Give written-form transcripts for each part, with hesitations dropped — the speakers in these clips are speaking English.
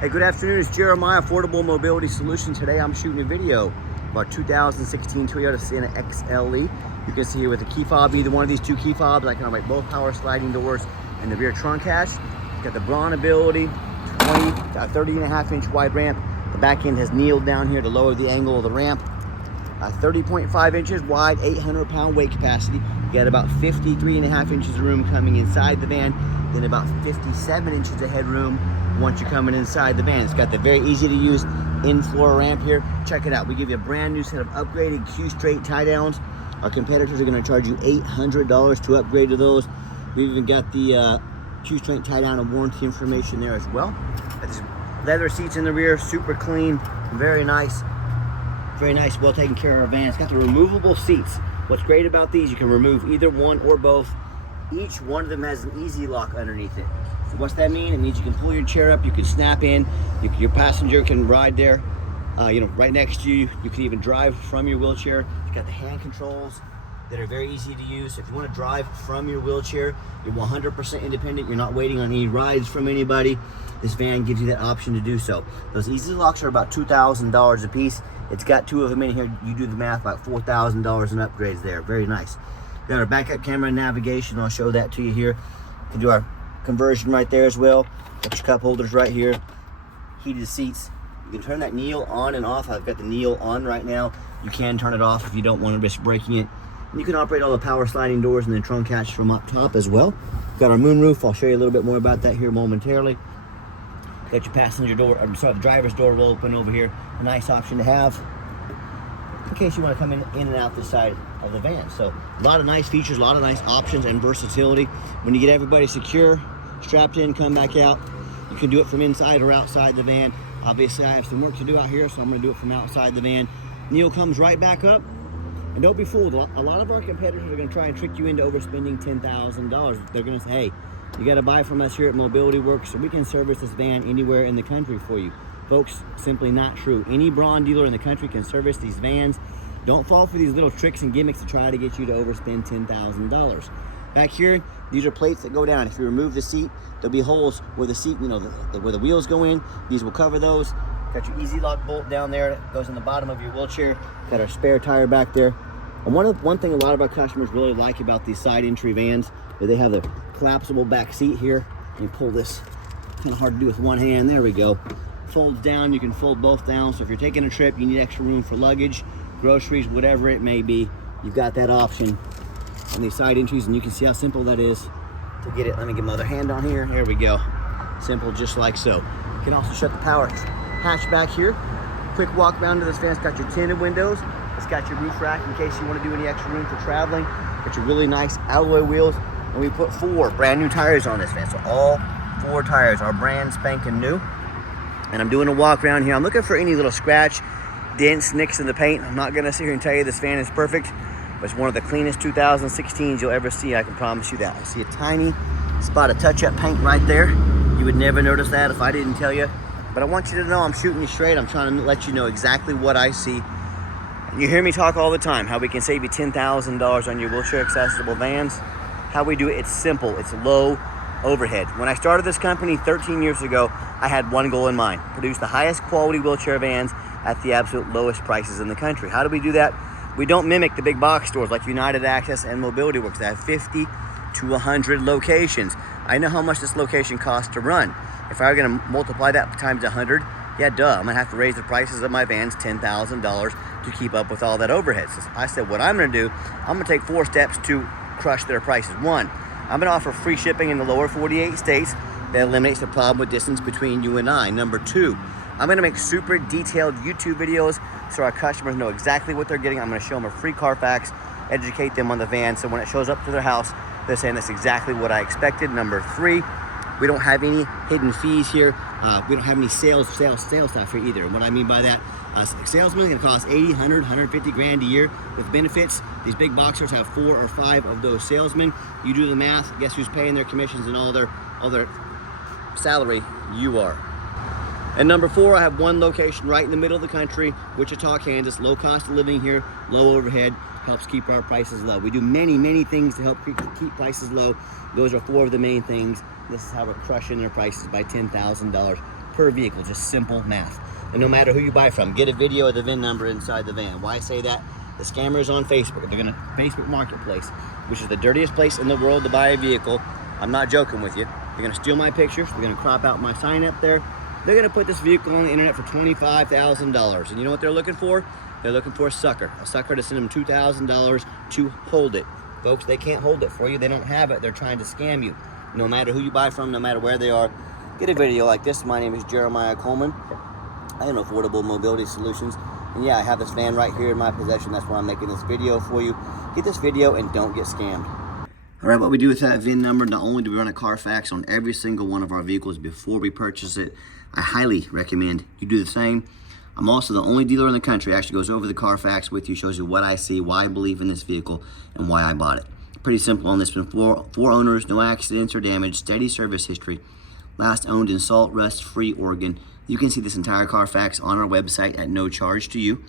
Hey, good afternoon. It's Jeremiah, Affordable Mobility Solutions. Today I'm shooting a video about 2016 Toyota Sienna XLE. You can see here with the key fob, either one of these two key fobs. I can operate both power sliding doors and the rear trunk hatch. Got the Braun ability, 30.5-inch wide ramp. The back end has kneeled down here to lower the angle of the ramp. 30.5 inches wide, 800-pound weight capacity. You got about 53.5 inches of room coming inside the van, then about 57 inches of headroom once you're coming inside the van. It's got the very easy to use in-floor ramp here. Check it out. We give you a brand new set of upgraded Q-straight tie downs. Our competitors are going to charge you $800 to upgrade to those. We've even got the Q-straight tie down and warranty information there as well. Got these leather seats in the rear, super clean, very nice. Very nice, well taken care of van. It's got the removable seats. What's great about these, you can remove either one or both. Each one of them has an easy lock underneath it. So what's that mean? It means you can pull your chair up, you can snap in, your passenger can ride there, right next to you. You can even drive from your wheelchair. You've got the hand controls that are very easy to use. If you want to drive from your wheelchair, you're 100% independent. You're not waiting on any rides from anybody. This van gives you that option to do so. Those easy locks are about $2,000 a piece. It's got two of them in here. You do the math, about $4,000 in upgrades there. Very nice. Got our backup camera and navigation. I'll show that to you here. You can do our conversion right there as well. Got your cup holders right here. Heated seats. You can turn that kneel on and off. I've got the kneel on right now. You can turn it off if you don't want to risk breaking it. And you can operate all the power sliding doors and the trunk hatch from up top as well. Got our moonroof. I'll show you a little bit more about that here momentarily. Got your passenger door, the driver's door will open over here. A nice option to have in case you want to come in and out this side of the van. So a lot of nice features, a lot of nice options and versatility. When you get everybody secure, strapped in, come back out, you can do it from inside or outside the van. Obviously I have some work to do out here, so I'm going to do it from outside the van. Kneel comes right back up. And don't be fooled, a lot of our competitors are going to try and trick you into overspending $10,000. They're going to say, hey, you got to buy from us here at Mobility Works so we can service this van anywhere in the country for you. Folks, simply not true. Any Braun dealer in the country can service these vans. Don't fall for these little tricks and gimmicks to try to get you to overspend $10,000. Back here, these are plates that go down. If you remove the seat, there'll be holes where the seat, where the wheels go in. These will cover those. Got your easy lock bolt down there that goes in the bottom of your wheelchair. Got our spare tire back there. And one thing a lot of our customers really like about these side entry vans is they have the collapsible back seat here. You pull this, kind of hard to do with one hand. There we go. Folds down, you can fold both down. So if you're taking a trip, you need extra room for luggage, groceries, whatever it may be, you've got that option on these side entries, and you can see how simple that is to get it. Let me get my other hand on here. Here we go. Simple, just like so. You can also shut the power hatch back here. Quick walk around to this van. It's got your tinted windows. It's got your roof rack in case you want to do any extra room for traveling. Got your really nice alloy wheels. And we put 4 brand new tires on this van. So all 4 tires are brand spanking new. And I'm doing a walk around here. I'm looking for any little scratch, dents, nicks in the paint. I'm not going to sit here and tell you this van is perfect, but it's one of the cleanest 2016s you'll ever see. I can promise you that. I see a tiny spot of touch-up paint right there. You would never notice that if I didn't tell you. But I want you to know I'm shooting you straight. I'm trying to let you know exactly what I see. And you hear me talk all the time, how we can save you $10,000 on your wheelchair accessible vans. How we do it, it's simple. It's low overhead. When I started this company 13 years ago, I had one goal in mind: produce the highest quality wheelchair vans at the absolute lowest prices in the country. How do we do that? We don't mimic the big box stores like United Access and Mobility Works that have 50 to 100 locations. I know how much this location costs to run. If I were going to multiply that times 100, yeah, duh, I'm going to have to raise the prices of my vans $10,000 to keep up with all that overhead. So I said, what I'm going to do, I'm going to take 4 steps to crush their prices. 1, I'm going to offer free shipping in the lower 48 states. That eliminates the problem with distance between you and I. Number 2, I'm going to make super detailed YouTube videos so our customers know exactly what they're getting. I'm going to show them a free Carfax, educate them on the van, so when it shows up to their house, they're saying that's exactly what I expected. Number 3, we don't have any hidden fees here. We don't have any sales stuff here either. What I mean by that, salesmen are going to cost 80, 100, 150 grand a year with benefits. These big boxers have 4 or 5 of those salesmen. You do the math, guess who's paying their commissions and all their salary? You are. And number 4, I have one location right in the middle of the country, Wichita, Kansas. Low cost of living here, low overhead, helps keep our prices low. We do many things to help keep prices low. Those are 4 of the main things. This is how we're crushing their prices by $10,000 per vehicle, just simple math. And no matter who you buy from, get a video of the VIN number inside the van. Why I say that? The scammers on Facebook, they're gonna, Facebook Marketplace, which is the dirtiest place in the world to buy a vehicle. I'm not joking with you. They're gonna steal my pictures, they're gonna crop out my sign up there. They're gonna put this vehicle on the internet for $25,000. And you know what they're looking for? They're looking for a sucker to send them $2,000 to hold it. Folks, they can't hold it for you. They don't have it. They're trying to scam you. No matter who you buy from, no matter where they are, get a video like this. My name is Jeremiah Coleman. I own Affordable Mobility Solutions. And yeah, I have this van right here in my possession. That's why I'm making this video for you. Get this video and don't get scammed. All right, what we do with that VIN number, not only do we run a Carfax on every single one of our vehicles before we purchase it, I highly recommend you do the same. I'm also the only dealer in the country that actually goes over the Carfax with you, shows you what I see, why I believe in this vehicle, and why I bought it. Pretty simple on this one. Four owners, no accidents or damage, steady service history, last owned in salt rust free Oregon. You can see this entire Carfax on our website at no charge to you.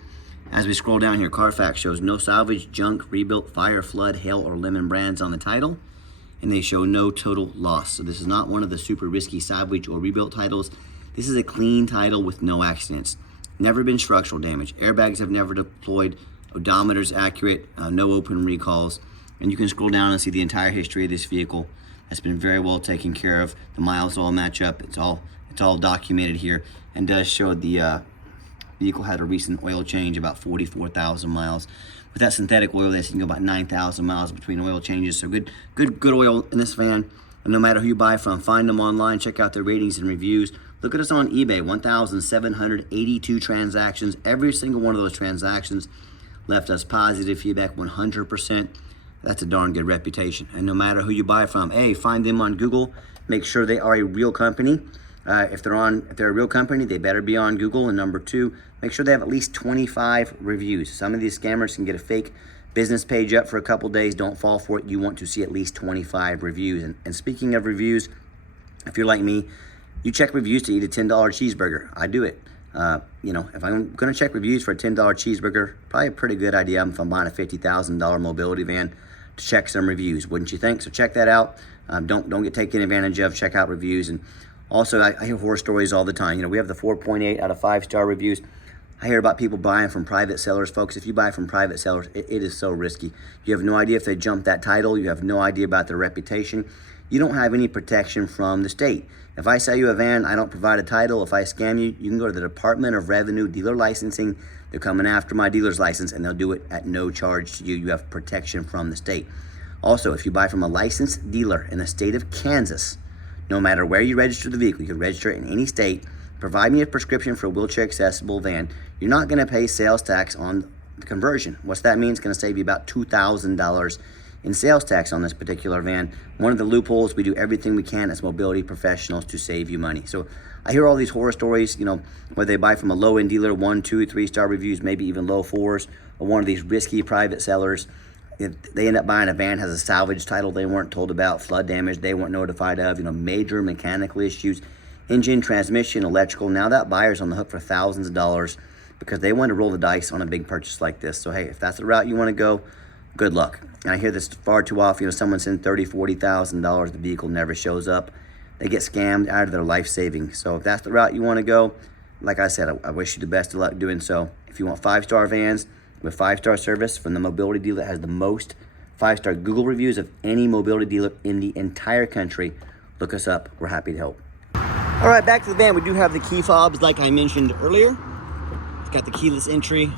As we scroll down here, Carfax shows no salvage, junk, rebuilt, fire, flood, hail, or lemon brands on the title, and they show no total loss. So this is not one of the super risky salvage or rebuilt titles. This is a clean title with no accidents. Never been structural damage. Airbags have never deployed. Odometer's accurate. No open recalls. And you can scroll down and see the entire history of this vehicle. That's been very well taken care of. The miles all match up. It's all documented here, and does show the vehicle had a recent oil change, about 44,000 miles. With that synthetic oil, they can go about 9,000 miles between oil changes. So good oil in this van. And no matter who you buy from, find them online, check out their ratings and reviews. Look at us on eBay, 1,782 transactions. Every single one of those transactions left us positive feedback, 100%. That's a darn good reputation. And no matter who you buy from, A, find them on Google. Make sure they are a real company. If they're a real company, they better be on Google. And number two, make sure they have at least 25 reviews. Some of these scammers can get a fake business page up for a couple days. Don't fall for it. You want to see at least 25 reviews. And speaking of reviews, if you're like me, you check reviews to eat a $10 cheeseburger. I do it. You know, if I'm gonna check reviews for a $10 cheeseburger, probably a pretty good idea if I'm buying a $50,000 mobility van to check some reviews, wouldn't you think? So check that out. Don't get taken advantage of. Check out reviews. And also, I hear horror stories all the time. You know, we have the 4.8 out of 5-star reviews. I hear about people buying from private sellers. Folks, if you buy from private sellers, it is so risky. You have no idea if they jumped that title. You have no idea about their reputation. You don't have any protection from the state. If I sell you a van, I don't provide a title. If I scam you, you can go to the Department of Revenue Dealer Licensing. They're coming after my dealer's license, and they'll do it at no charge to you. You have protection from the state. Also, if you buy from a licensed dealer in the state of Kansas, no matter where you register the vehicle, you can register it in any state, provide me a prescription for a wheelchair accessible van, you're not gonna pay sales tax on the conversion. What's that mean? It's gonna save you about $2,000 in sales tax on this particular van. One of the loopholes, we do everything we can as mobility professionals to save you money. So I hear all these horror stories, you know, whether they buy from a low-end dealer, 1, 2, 3-star reviews, maybe even low 4s, or one of these risky private sellers. They end up buying a van, has a salvage title they weren't told about, flood damage they weren't notified of, you know, major mechanical issues, engine, transmission, electrical. Now that buyer's on the hook for thousands of dollars because they want to roll the dice on a big purchase like this. So hey, if that's the route you want to go, good luck. And I hear this far too often, you know, someone sends $30,000, $40,000, the vehicle never shows up. They get scammed out of their life savings. So if that's the route you want to go, like I said, I wish you the best of luck doing so. If you want 5-star vans with 5-star service from the mobility dealer that has the most 5-star Google reviews of any mobility dealer in the entire country, look us up. We're happy to help. All right, back to the van. We do have the key fobs like I mentioned earlier. It's got the keyless entry,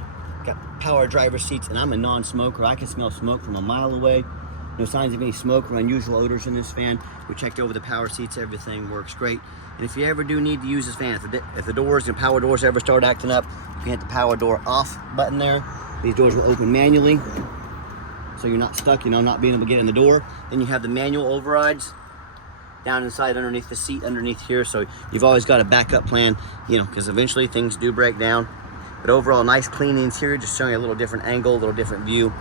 got power driver seats, and I'm a non-smoker. I can smell smoke from a mile away. No signs of any smoke or unusual odors in this van. We checked over the power seats, everything works great. And if you ever do need to use this van, if the doors and power doors ever start acting up, you can hit the power door off button there. These doors will open manually, so you're not stuck, you know, not being able to get in the door. Then you have the manual overrides down inside underneath the seat underneath here, so you've always got a backup plan, you know, because eventually things do break down. But overall, nice clean interior, just showing you a little different angle, a little different view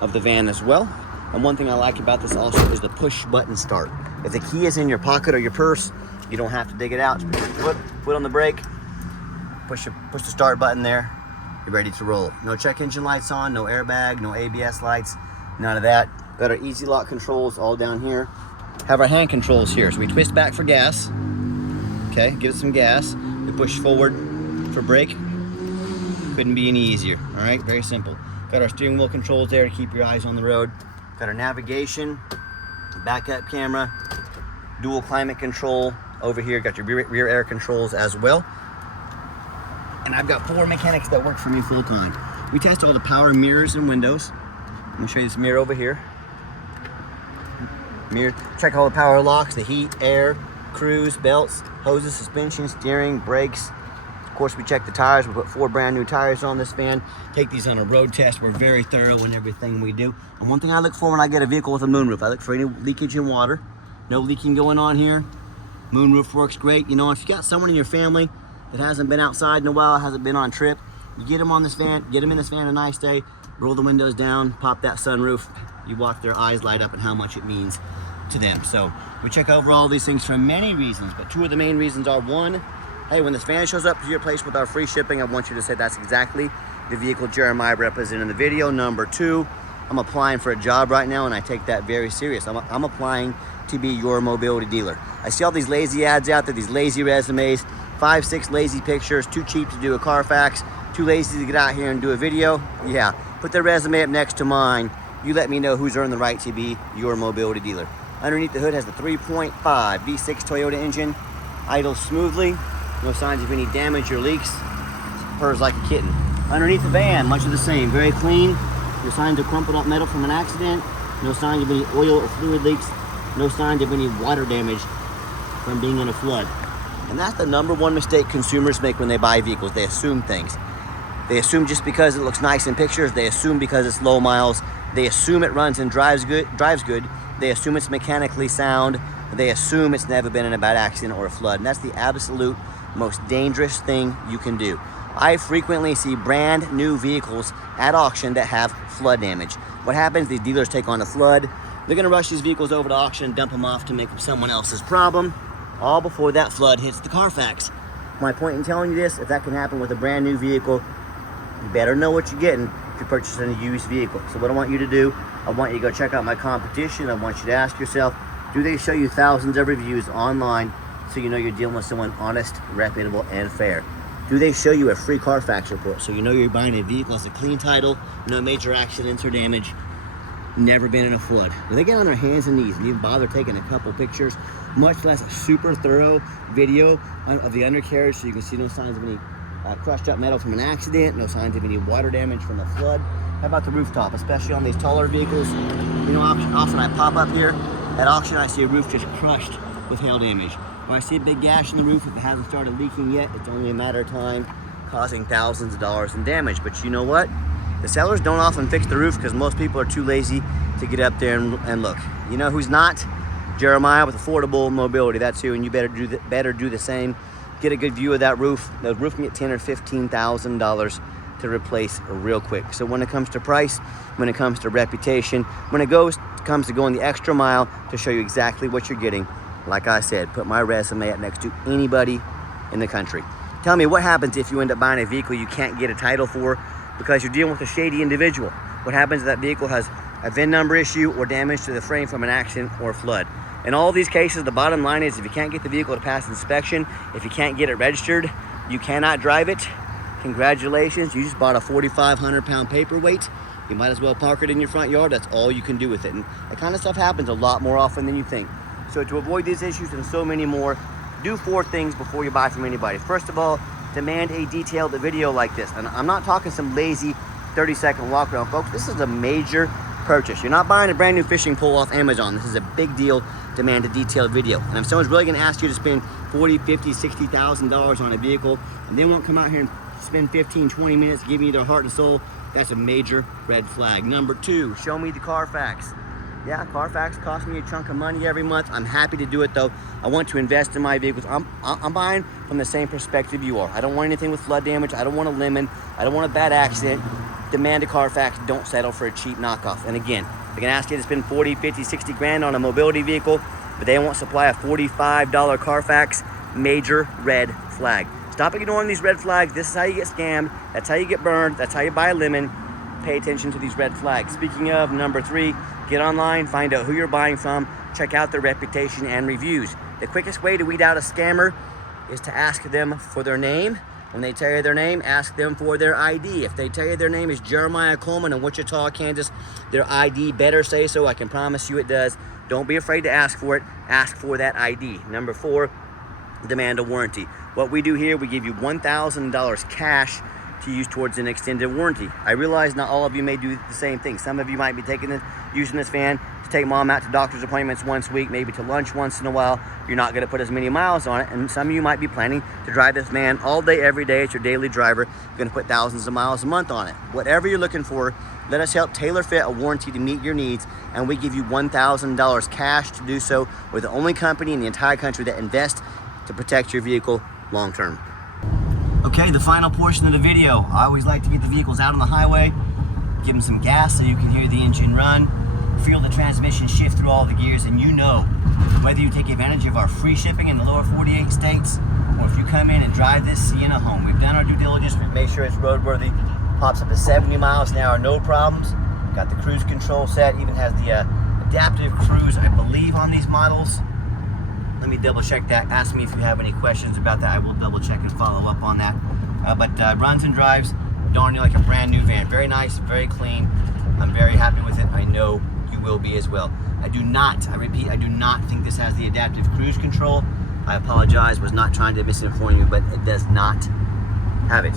of the van as well. And one thing I like about this also is the push button start. If the key is in your pocket or your purse, you don't have to dig it out. Just put your foot on the brake, push the start button there, you're ready to roll. No check engine lights on, no airbag, no ABS lights, none of that. Got our easy lock controls all down here. Have our hand controls here. So we twist back for gas, okay? Give it some gas. We push forward for brake. Couldn't be any easier, all right? Very simple. Got our steering wheel controls there to keep your eyes on the road. Got our navigation, backup camera, dual climate control over here. Got your rear air controls as well. And I've got 4 mechanics that work for me full time. We test all the power mirrors and windows. Let me show you this mirror over here. Mirror, check all the power locks, the heat, air, cruise, belts, hoses, suspension, steering, brakes. Of course, we check the tires. We put 4 brand new tires on this van. Take these on a road test. We're very thorough in everything we do. And one thing I look for when I get a vehicle with a moonroof, I look for any leakage in water. No leaking going on here. Moonroof works great. You know, if you got someone in your family that hasn't been outside in a while, hasn't been on a trip, you get them on this van, get them in this van a nice day, roll the windows down, pop that sunroof. You watch their eyes light up and how much it means to them. So we check over all these things for many reasons, but 2 of the main reasons are, 1, hey, when this van shows up to your place with our free shipping, I want you to say that's exactly the vehicle Jeremiah represented in the video. Number 2, I'm applying for a job right now and I take that very serious. I'm applying to be your mobility dealer. I see all these lazy ads out there, these lazy resumes, 5, 6 lazy pictures, too cheap to do a Carfax, too lazy to get out here and do a video. Yeah, put their resume up next to mine. You let me know who's earned the right to be your mobility dealer. Underneath the hood has the 3.5 V6 Toyota engine, idles smoothly, no signs of any damage or leaks, purrs like a kitten. Underneath the van, much of the same, very clean, no signs of crumpled up metal from an accident, no signs of any oil or fluid leaks, no signs of any water damage from being in a flood. And that's the #1 mistake consumers make when they buy vehicles. They assume things. They assume just because it looks nice in pictures, they assume because it's low miles, they assume it runs and drives good, they assume it's mechanically sound, they assume it's never been in a bad accident or a flood. And that's the absolute most dangerous thing you can do. I frequently see brand new vehicles at auction that have flood damage. What happens, these dealers take on the flood, they're gonna rush these vehicles over to auction and dump them off to make them someone else's problem, all before that flood hits the Carfax. My point in telling you this, if that can happen with a brand new vehicle, you better know what you're getting if you're purchasing a used vehicle. So what I want you to do, I want you to go check out my competition. I want you to ask yourself, do they show you thousands of reviews online so you know you're dealing with someone honest, reputable, and fair? Do they show you a free Carfax report so you know you're buying a vehicle that's a clean title, no major accidents or damage, never been in a flood? Do they get on their hands and knees and even bother taking a couple pictures, much less a super thorough video of the undercarriage so you can see no signs of any crushed up metal from an accident, no signs of any water damage from the flood? How about the rooftop, especially on these taller vehicles? You know, often I pop up here at auction, I see a roof just crushed with hail damage. When I see a big gash in the roof, if it hasn't started leaking yet, it's only a matter of time, causing thousands of dollars in damage. But you know what? The sellers don't often fix the roof because most people are too lazy to get up there and look. You know who's not? Jeremiah with Affordable Mobility. That's who, and you better do the same. Get a good view of that roof. The roof can get $10,000 or $15,000 to replace real quick. So when it comes to price, when it comes to reputation, when it comes to going the extra mile to show you exactly what you're getting, like I said, put my resume up next to anybody in the country. Tell me what happens if you end up buying a vehicle you can't get a title for because you're dealing with a shady individual. What happens if that vehicle has a VIN number issue or damage to the frame from an accident or flood? In all these cases, the bottom line is if you can't get the vehicle to pass inspection, if you can't get it registered, you cannot drive it. Congratulations, you just bought a 4,500 pound paperweight. You might as well park it in your front yard. That's all you can do with it. And that kind of stuff happens a lot more often than you think. So to avoid these issues and so many more, do 4 things before you buy from anybody. First of all, demand a detailed video like this. And I'm not talking some lazy 30-second walk around, folks. This is a major purchase. You're not buying a brand new fishing pole off Amazon. This is a big deal. Demand a detailed video. And if someone's really going to ask you to spend $40,000, $50,000, $60,000 on a vehicle and they won't come out here and spend 15, 20 minutes giving you their heart and soul, that's a major red flag. Number 2, show me the Carfax. Yeah, Carfax costs me a chunk of money every month. I'm happy to do it though. I want to invest in my vehicles. I'm buying from the same perspective you are. I don't want anything with flood damage. I don't want a lemon. I don't want a bad accident. Demand a Carfax. Don't settle for a cheap knockoff. And again, they can ask you to spend 40, 50, 60 grand on a mobility vehicle, but they won't supply a $45 Carfax. Major red flag. Stop ignoring these red flags. This is how you get scammed. That's how you get burned. That's how you buy a lemon. Pay attention to these red flags. Speaking of, number 3, get online, find out who you're buying from, check out their reputation and reviews. The quickest way to weed out a scammer is to ask them for their name. When they tell you their name, ask them for their ID. If they tell you their name is Jeremiah Coleman in Wichita, Kansas, their ID better say so. I can promise you it does. Don't be afraid to ask for it. Ask for that ID. Number 4, demand a warranty. What we do here, we give you $1,000 cash to use towards an extended warranty. I realize not all of you may do the same thing. Some of you might be using this van to take mom out to doctor's appointments once a week, maybe to lunch once in a while. You're not gonna put as many miles on it, and some of you might be planning to drive this van all day, every day. It's your daily driver. You're gonna put thousands of miles a month on it. Whatever you're looking for, let us help tailor fit a warranty to meet your needs, and we give you $1,000 cash to do so. We're the only company in the entire country that invests to protect your vehicle long term. Okay, the final portion of the video. I always like to get the vehicles out on the highway, give them some gas so you can hear the engine run, feel the transmission shift through all the gears, and you know, whether you take advantage of our free shipping in the lower 48 states, or if you come in and drive this Sienna home. We've done our due diligence, we've made sure it's roadworthy, pops up to 70 miles an hour, no problems. Got the cruise control set, even has the adaptive cruise, I believe, on these models. Let me double check that. Ask me if you have any questions about that. I will double check and follow up on that. But runs and drives darn near like a brand new van. Very nice, very clean. I'm very happy with it. I know you will be as well. I repeat, I do not think this has the adaptive cruise control. I apologize, was not trying to misinform you, but it does not have it.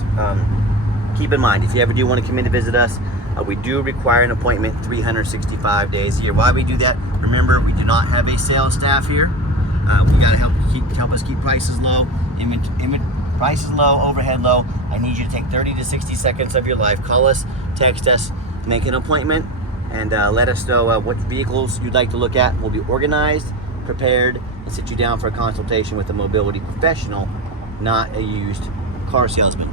Keep in mind, if you ever do want to come in to visit us, we do require an appointment 365 days a year. Why we do that? Remember, we do not have a sales staff here. We got to help us keep prices low, prices low, overhead low. I need you to take 30 to 60 seconds of your life. Call us, text us, make an appointment, and let us know what vehicles you'd like to look at. We'll be organized, prepared, and sit you down for a consultation with a mobility professional, not a used car salesman.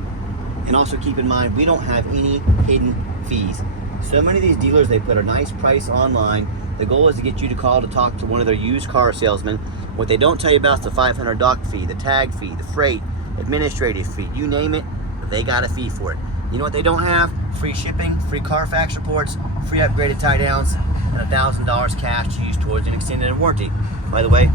And also keep in mind, we don't have any hidden fees. So many of these dealers, they put a nice price online. The goal is to get you to call to talk to one of their used car salesmen. What they don't tell you about is the $500 dock fee, the tag fee, the freight, administrative fee, you name it, they got a fee for it. You know what they don't have? Free shipping, free Carfax reports, free upgraded tie downs, and $1,000 cash to use towards an extended warranty. By the way,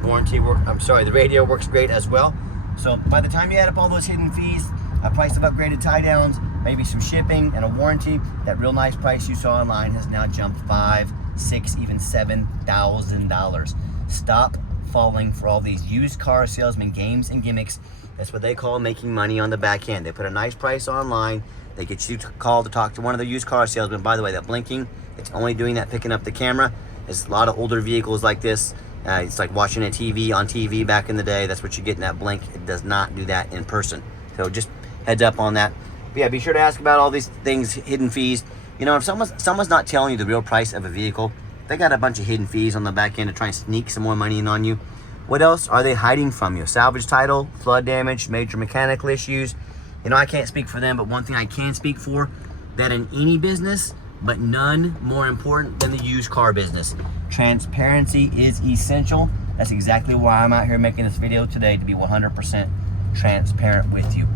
the radio works great as well. So by the time you add up all those hidden fees, a price of upgraded tie downs, maybe some shipping and a warranty, that real nice price you saw online has now jumped $5,000, $6,000, even $7,000. Stop falling for all these used car salesman games and gimmicks. That's what they call making money on the back end. They put a nice price online. They get you to call to talk to one of the used car salesmen. By the way, that blinking, it's only doing that picking up the camera. There's a lot of older vehicles like this. It's like watching a TV on TV back in the day. That's what you get in that blink. It does not do that in person. So just heads up on that. But yeah, be sure to ask about all these things, hidden fees. You know, if someone's not telling you the real price of a vehicle, they got a bunch of hidden fees on the back end to try and sneak some more money in on you. What else are they hiding from you? Salvage title, flood damage, major mechanical issues. You know, I can't speak for them, but one thing I can speak for, that in any business, but none more important than the used car business, transparency is essential. That's exactly why I'm out here making this video today, to be 100% transparent with you.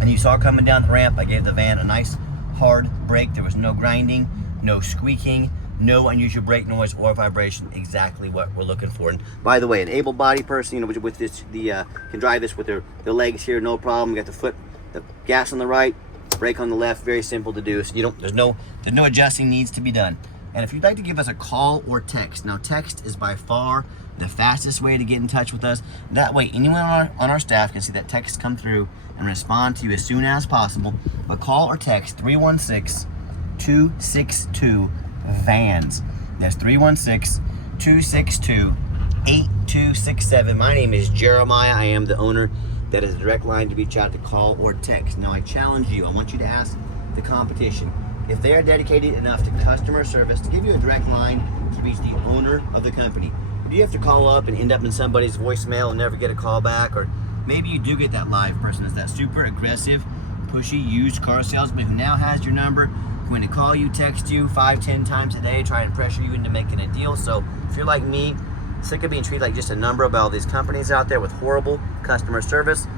And you saw coming down the ramp, I gave the van a nice hard brake. There was no grinding, no squeaking, no unusual brake noise or vibration. Exactly what we're looking for. And by the way, an able-bodied person, you know, with this, can drive this with their legs here, no problem. You got the gas on the right, brake on the left. Very simple to do. So there's no adjusting needs to be done. And if you'd like to give us a call or text, now text is by far the fastest way to get in touch with us. That way, anyone on our staff can see that text come through and respond to you as soon as possible. But call or text 316-262-VANS. That's 316-262-8267. My name is Jeremiah. I am the owner. That is a direct line to reach out to call or text. Now I challenge you. I want you to ask the competition if they are dedicated enough to customer service to give you a direct line to reach the owner of the company. Do you have to call up and end up in somebody's voicemail and never get a call back? Or maybe you do get that live person. It's that super aggressive, pushy used car salesman who now has your number, going to call you, text you 5-10 times a day, try and pressure you into making a deal. So if you're like me, sick of being treated like just a number by all these companies out there with horrible customer service,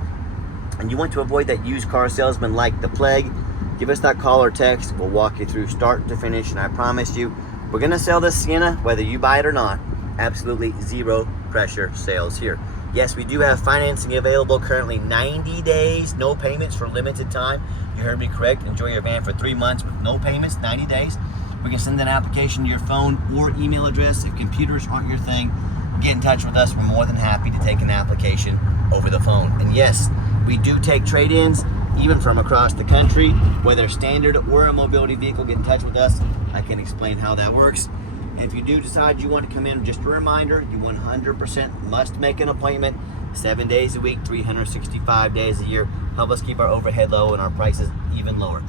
and you want to avoid that used car salesman like the plague, give us that call or text. We'll walk you through start to finish, and I promise you, we're going to sell this Sienna, whether you buy it or not, absolutely 0 pressure sales here. Yes, we do have financing available currently, 90 days, no payments for limited time. You heard me correct. Enjoy your van for 3 months with no payments, 90 days. We can send an application to your phone or email address. If computers aren't your thing, get in touch with us. We're more than happy to take an application over the phone. And yes, we do take trade-ins, even from across the country, whether standard or a mobility vehicle. Get in touch with us. I can explain how that works. And if you do decide you want to come in, just a reminder, you 100% must make an appointment 7 days a week, 365 days a year. Help us keep our overhead low and our prices even lower.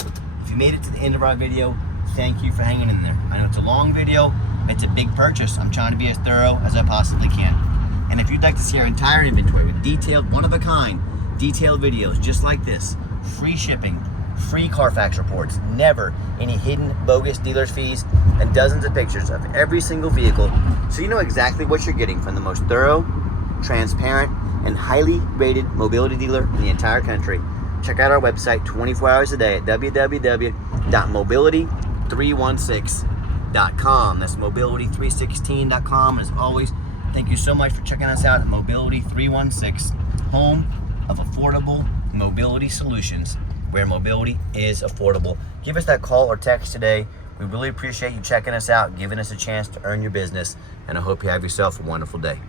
If you made it to the end of our video, thank you for hanging in there. I know it's a long video, it's a big purchase. I'm trying to be as thorough as I possibly can. And if you'd like to see our entire inventory with detailed, one-of-a-kind, detailed videos just like this, free shipping, free Carfax reports, never any hidden bogus dealer's fees, and dozens of pictures of every single vehicle, so you know exactly what you're getting from the most thorough, transparent, and highly rated mobility dealer in the entire country. Check out our website 24 hours a day at www.mobility316.com. That's mobility316.com. As always, thank you so much for checking us out at Mobility 316, home of affordable mobility solutions, where mobility is affordable. Give us that call or text today. We really appreciate you checking us out, giving us a chance to earn your business, and I hope you have yourself a wonderful day.